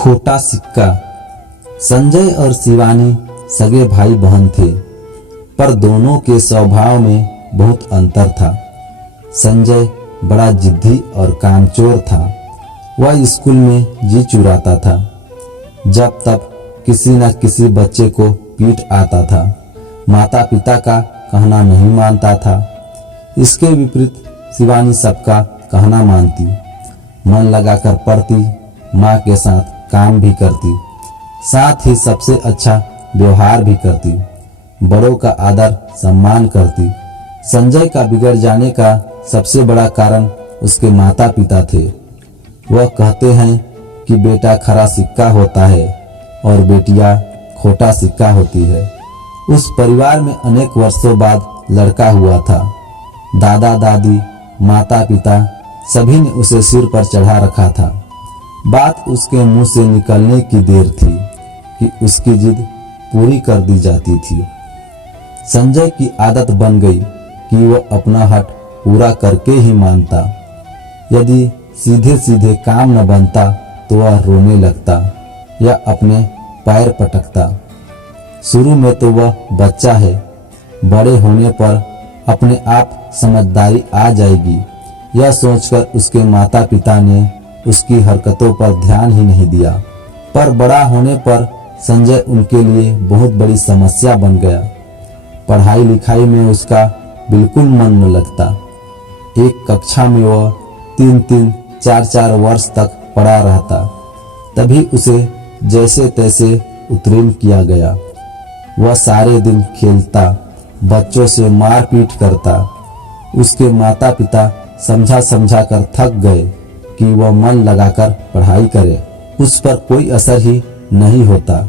खोटा सिक्का। संजय और शिवानी सगे भाई बहन थे, पर दोनों के स्वभाव में बहुत अंतर था। संजय बड़ा जिद्दी और कामचोर था। वह स्कूल में जी चुराता था। जब तब किसी न किसी बच्चे को पीट आता था। माता पिता का कहना नहीं मानता था। इसके विपरीत शिवानी सबका कहना मानती, मन लगाकर पढ़ती, माँ के साथ काम भी करती, साथ ही सबसे अच्छा व्यवहार भी करती, बड़ों का आदर सम्मान करती। संजय का बिगड़ जाने का सबसे बड़ा कारण उसके माता पिता थे। वह कहते हैं कि बेटा खरा सिक्का होता है और बेटियां खोटा सिक्का होती है। उस परिवार में अनेक वर्षों बाद लड़का हुआ था। दादा दादी, माता पिता सभी ने उसे सिर पर चढ़ा रखा था। बात उसके मुंह से निकलने की देर थी कि उसकी जिद पूरी कर दी जाती थी। संजय की आदत बन गई कि वह अपना हट पूरा करके ही मानता। यदि सीधे सीधे काम न बनता तो वह रोने लगता या अपने पैर पटकता। शुरू में तो वह बच्चा है, बड़े होने पर अपने आप समझदारी आ जाएगी, यह सोचकर उसके माता पिता ने उसकी हरकतों पर ध्यान ही नहीं दिया। पर बड़ा होने पर संजय उनके लिए बहुत बड़ी समस्या बन गया। पढ़ाई लिखाई में उसका बिल्कुल मन न लगता। एक कक्षा में वह 3-3, 4-4 वर्ष तक पढ़ा रहता। तभी उसे जैसे तैसे उत्तीर्ण किया गया। वह सारे दिन खेलता, बच्चों से मारपीट करता। उसके माता पिता समझा समझा कर थक गए कि वह मन लगाकर पढ़ाई करे। उस पर कोई असर ही नहीं होता।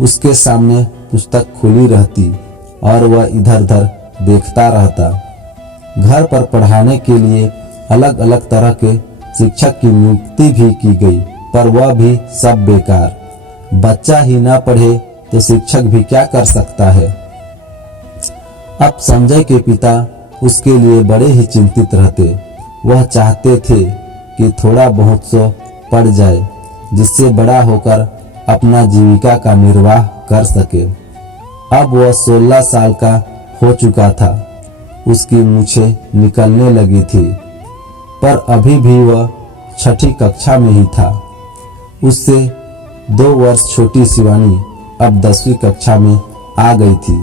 उसके सामने पुस्तक खुली रहती और वह इधर उधर देखता रहता। घर पर पढ़ाने के लिए अलग अलग तरह के शिक्षक की नियुक्ति भी की गई, पर वह भी सब बेकार। बच्चा ही ना पढ़े तो शिक्षक भी क्या कर सकता है। अब संजय के पिता उसके लिए बड़े ही चिंतित रहते। वह चाहते थे कि थोड़ा बहुत सो पढ़ जाए, जिससे बड़ा होकर अपना जीविका का निर्वाह कर सके। अब वह 16 साल का हो चुका था। उसकी मूछें निकलने लगी थी, पर अभी भी वह 6ठी कक्षा में ही था। उससे 2 वर्ष छोटी शिवानी अब 10वीं कक्षा में आ गई थी।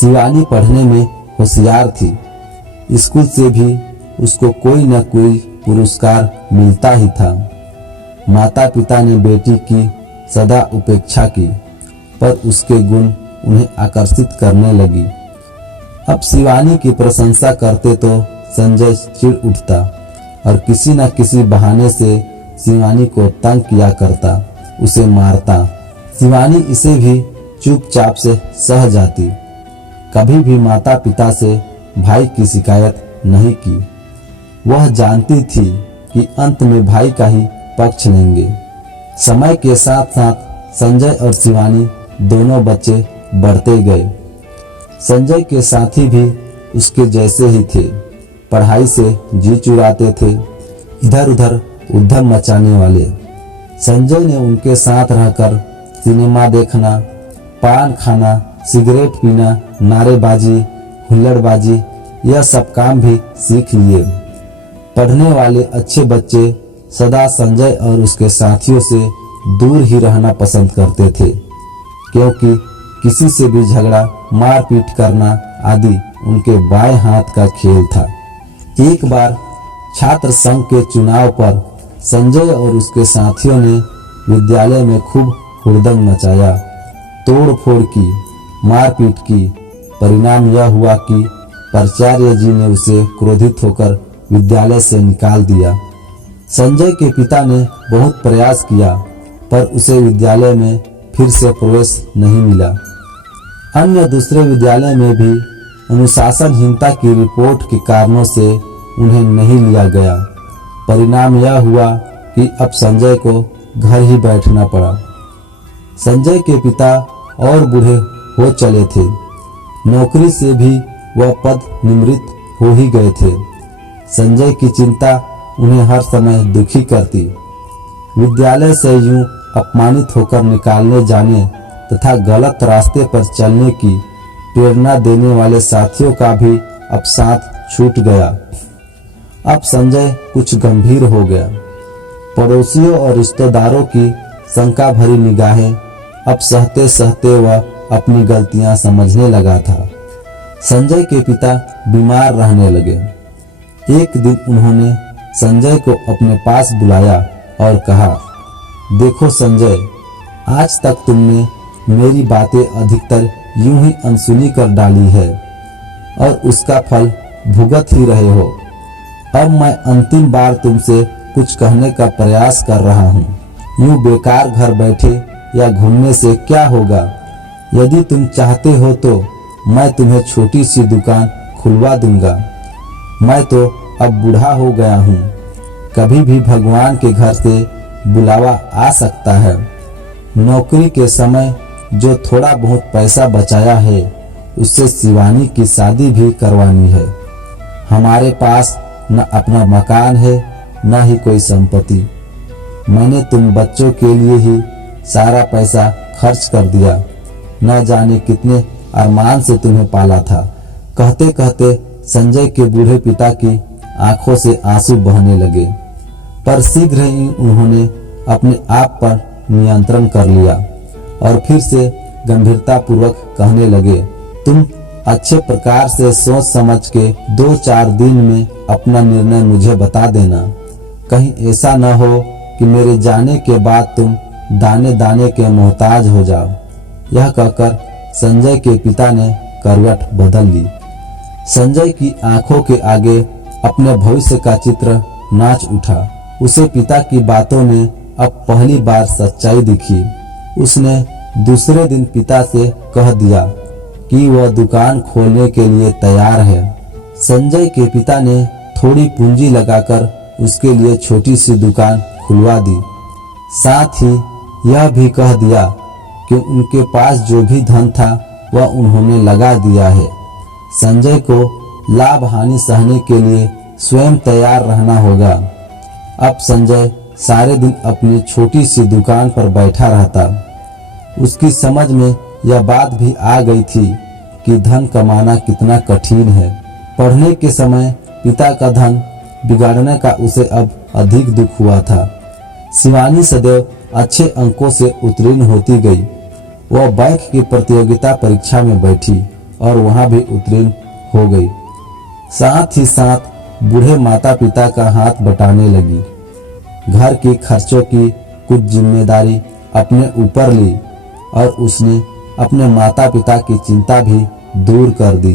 शिवानी पढ़ने में होशियार थी। स्कूल से भी उसको कोई न कोई पुरस्कार मिलता ही था। माता पिता ने बेटी की सदा उपेक्षा की, पर उसके गुण उन्हें आकर्षित करने लगी। अब शिवानी की प्रशंसा करते तो संजय चिढ़ उठता और किसी न किसी बहाने से शिवानी को तंग किया करता, उसे मारता। शिवानी इसे भी चुपचाप से सह जाती। कभी भी माता पिता से भाई की शिकायत नहीं की। वह जानती थी कि अंत में भाई का ही पक्ष लेंगे। समय के साथ साथ संजय और शिवानी दोनों बच्चे बढ़ते गए। संजय के साथी भी उसके जैसे ही थे। पढ़ाई से जी चुराते थे, इधर उधर उद्यम मचाने वाले। संजय ने उनके साथ रहकर सिनेमा देखना, पान खाना, सिगरेट पीना, नारेबाजी, हुल्लड़बाजी, यह सब काम भी सीख लिए। पढ़ने वाले अच्छे बच्चे सदा संजय और उसके साथियों से दूर ही रहना पसंद करते थे, क्योंकि किसी से भी झगड़ा, मारपीट करना आदि उनके बाएं हाथ का खेल था। एक बार छात्र संघ के चुनाव पर संजय और उसके साथियों ने विद्यालय में खूब हुड़दंग मचाया, तोड़ फोड़ की, मारपीट की। परिणाम यह हुआ कि प्राचार्य जी ने उसे क्रोधित होकर विद्यालय से निकाल दिया। संजय के पिता ने बहुत प्रयास किया, पर उसे विद्यालय में फिर से प्रवेश नहीं मिला। अन्य दूसरे विद्यालय में भी अनुशासनहीनता की रिपोर्ट के कारणों से उन्हें नहीं लिया गया। परिणाम यह हुआ कि अब संजय को घर ही बैठना पड़ा। संजय के पिता और बूढ़े हो चले थे। नौकरी से भी वह पद निमृत हो ही गए थे। संजय की चिंता उन्हें हर समय दुखी करती। विद्यालय से यूं अपमानित होकर निकालने जाने तथा गलत रास्ते पर चलने की प्रेरणा देने वाले साथियों का भी अब साथ छूट गया। अब संजय कुछ गंभीर हो गया। पड़ोसियों और रिश्तेदारों की शंका भरी निगाहें अब सहते सहते वह अपनी गलतियां समझने लगा था। संजय के पिता बीमार रहने लगे। एक दिन उन्होंने संजय को अपने पास बुलाया और कहा, देखो संजय, आज तक तुमने मेरी बातें अधिकतर यूं ही अनसुनी कर डाली है और उसका फल भुगत ही रहे हो। अब मैं अंतिम बार तुमसे कुछ कहने का प्रयास कर रहा हूँ। यूं बेकार घर बैठे या घूमने से क्या होगा? यदि तुम चाहते हो तो मैं तुम्हें छोटी सी दुकान खुलवा दूंगा। मैं तो अब बूढ़ा हो गया हूँ, कभी भी भगवान के घर से बुलावा आ सकता है। नौकरी के समय जो थोड़ा बहुत पैसा बचाया है उससे शिवानी की शादी भी करवानी है। हमारे पास न अपना मकान है न ही कोई संपत्ति। मैंने तुम बच्चों के लिए ही सारा पैसा खर्च कर दिया। न जाने कितने अरमान से तुम्हें पाला था। कहते कहते संजय के बूढ़े पिता की आंखों से आंसू बहने लगे, पर शीघ्र ही उन्होंने अपने आप पर नियंत्रण कर लिया और फिर से गंभीरता पूर्वक कहने लगे, तुम अच्छे प्रकार से सोच समझ के 2-4 दिन में अपना निर्णय मुझे बता देना। कहीं ऐसा न हो कि मेरे जाने के बाद तुम दाने दाने के मोहताज हो जाओ। यह कहकर संजय के पिता ने करवट बदल ली। संजय की आंखों के आगे अपने भविष्य का चित्र नाच उठा। उसे पिता की बातों में अब पहली बार सच्चाई दिखी। उसने दूसरे दिन पिता से कह दिया कि वह दुकान खोलने के लिए तैयार है। संजय के पिता ने थोड़ी पूंजी लगाकर उसके लिए छोटी सी दुकान खुलवा दी। साथ ही यह भी कह दिया कि उनके पास जो भी धन था वह उन्होंने लगा दिया है। संजय को लाभ हानि सहने के लिए स्वयं तैयार रहना होगा। अब संजय सारे दिन अपनी छोटी सी दुकान पर बैठा रहता। उसकी समझ में यह बात भी आ गई थी कि धन कमाना कितना कठिन है। पढ़ने के समय पिता का धन बिगाड़ने का उसे अब अधिक दुख हुआ था। शिवानी सदैव अच्छे अंकों से उत्तीर्ण होती गई। वह बैंक की प्रतियोगिता परीक्षा में बैठी और वहां भी उत्तीर्ण हो गई। साथ ही साथ बूढ़े माता पिता का हाथ बटाने लगी। घर के खर्चों की कुछ जिम्मेदारी अपने ऊपर ली और उसने अपने माता पिता की चिंता भी दूर कर दी।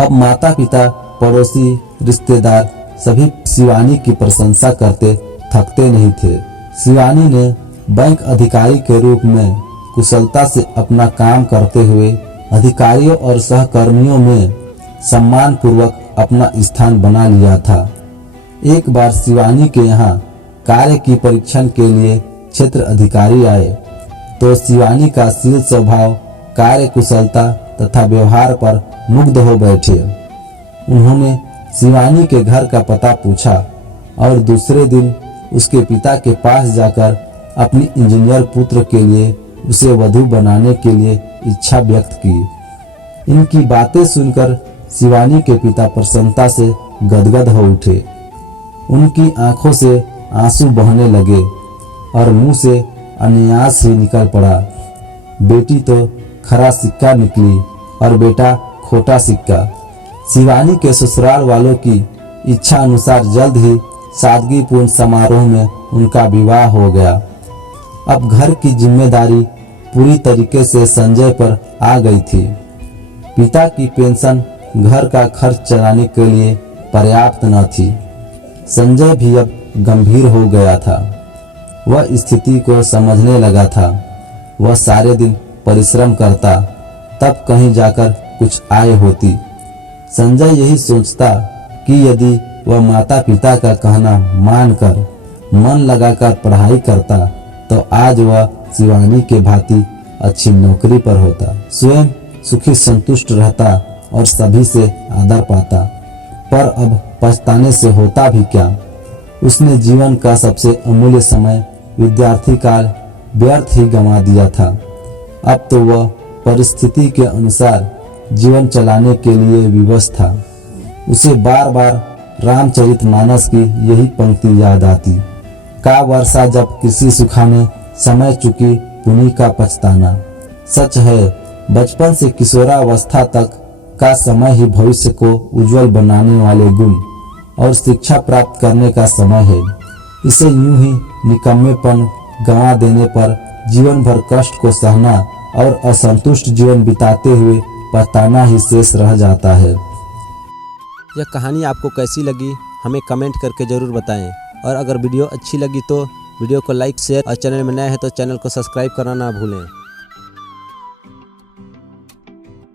अब माता पिता, पड़ोसी, रिश्तेदार सभी शिवानी की प्रशंसा करते थकते नहीं थे। शिवानी ने बैंक अधिकारी के रूप में कुशलता से अपना काम करते हुए अधिकारियों और सहकर्मियों में सम्मान पूर्वक अपना स्थान बना लिया था। एक बार शिवानी के यहाँ कार्य की परीक्षण के लिए क्षेत्र अधिकारी आए तो शिवानी का शील स्वभाव, कार्य कुशलता तथा व्यवहार पर मुग्ध हो बैठे। उन्होंने शिवानी के घर का पता पूछा और दूसरे दिन उसके पिता के पास जाकर अपनी इंजीनियर पुत्र के लिए उसे वधू बनाने के लिए इच्छा व्यक्त की। इनकी बातें सुनकर शिवानी के पिता प्रसन्नता से गदगद हो उठे। उनकी आंखों से आंसू बहने लगे और मुंह से अनायास ही निकल पड़ा, बेटी तो खरा सिक्का निकली और बेटा खोटा सिक्का। शिवानी के ससुराल वालों की इच्छा अनुसार जल्द ही सादगीपूर्ण समारोह में उनका विवाह हो गया। अब घर की जिम्मेदारी पूरी तरीके से संजय पर आ गई थी। पिता की पेंशन घर का खर्च चलाने के लिए पर्याप्त न थी। संजय भी अब गंभीर हो गया था। वह स्थिति को समझने लगा था। वह सारे दिन परिश्रम करता, तब कहीं जाकर कुछ आय होती। संजय यही सोचता कि यदि वह माता पिता का कहना मानकर मन लगाकर पढ़ाई करता तो आज वह शिवानी के भांति अच्छी नौकरी पर होता, स्वयं सुखी संतुष्ट रहता और सभी से आदर पाता। पर अब पछताने से होता भी क्या। उसने जीवन का सबसे अमूल्य समय विद्यार्थी काल व्यर्थ ही गंवा दिया था। अब तो वह परिस्थिति के अनुसार जीवन चलाने के लिए विवश था। उसे बार बार रामचरितमानस की यही पंक्ति याद आती, का वर्षा जब कृषि सुखाने, समय चुकी पुनि का पछताना। सच है, बचपन से किशोरावस्था तक का समय ही भविष्य को उज्जवल बनाने वाले गुण और शिक्षा प्राप्त करने का समय है। इसे यूं ही निकम्मेपन गंवा देने पर जीवन भर कष्ट को सहना और असंतुष्ट जीवन बिताते हुए पछताना ही शेष रह जाता है। यह कहानी आपको कैसी लगी हमें कमेंट करके ज़रूर बताएं, और अगर वीडियो अच्छी लगी तो वीडियो को लाइक, शेयर और चैनल में नए हैं तो चैनल को सब्सक्राइब करना ना भूलें।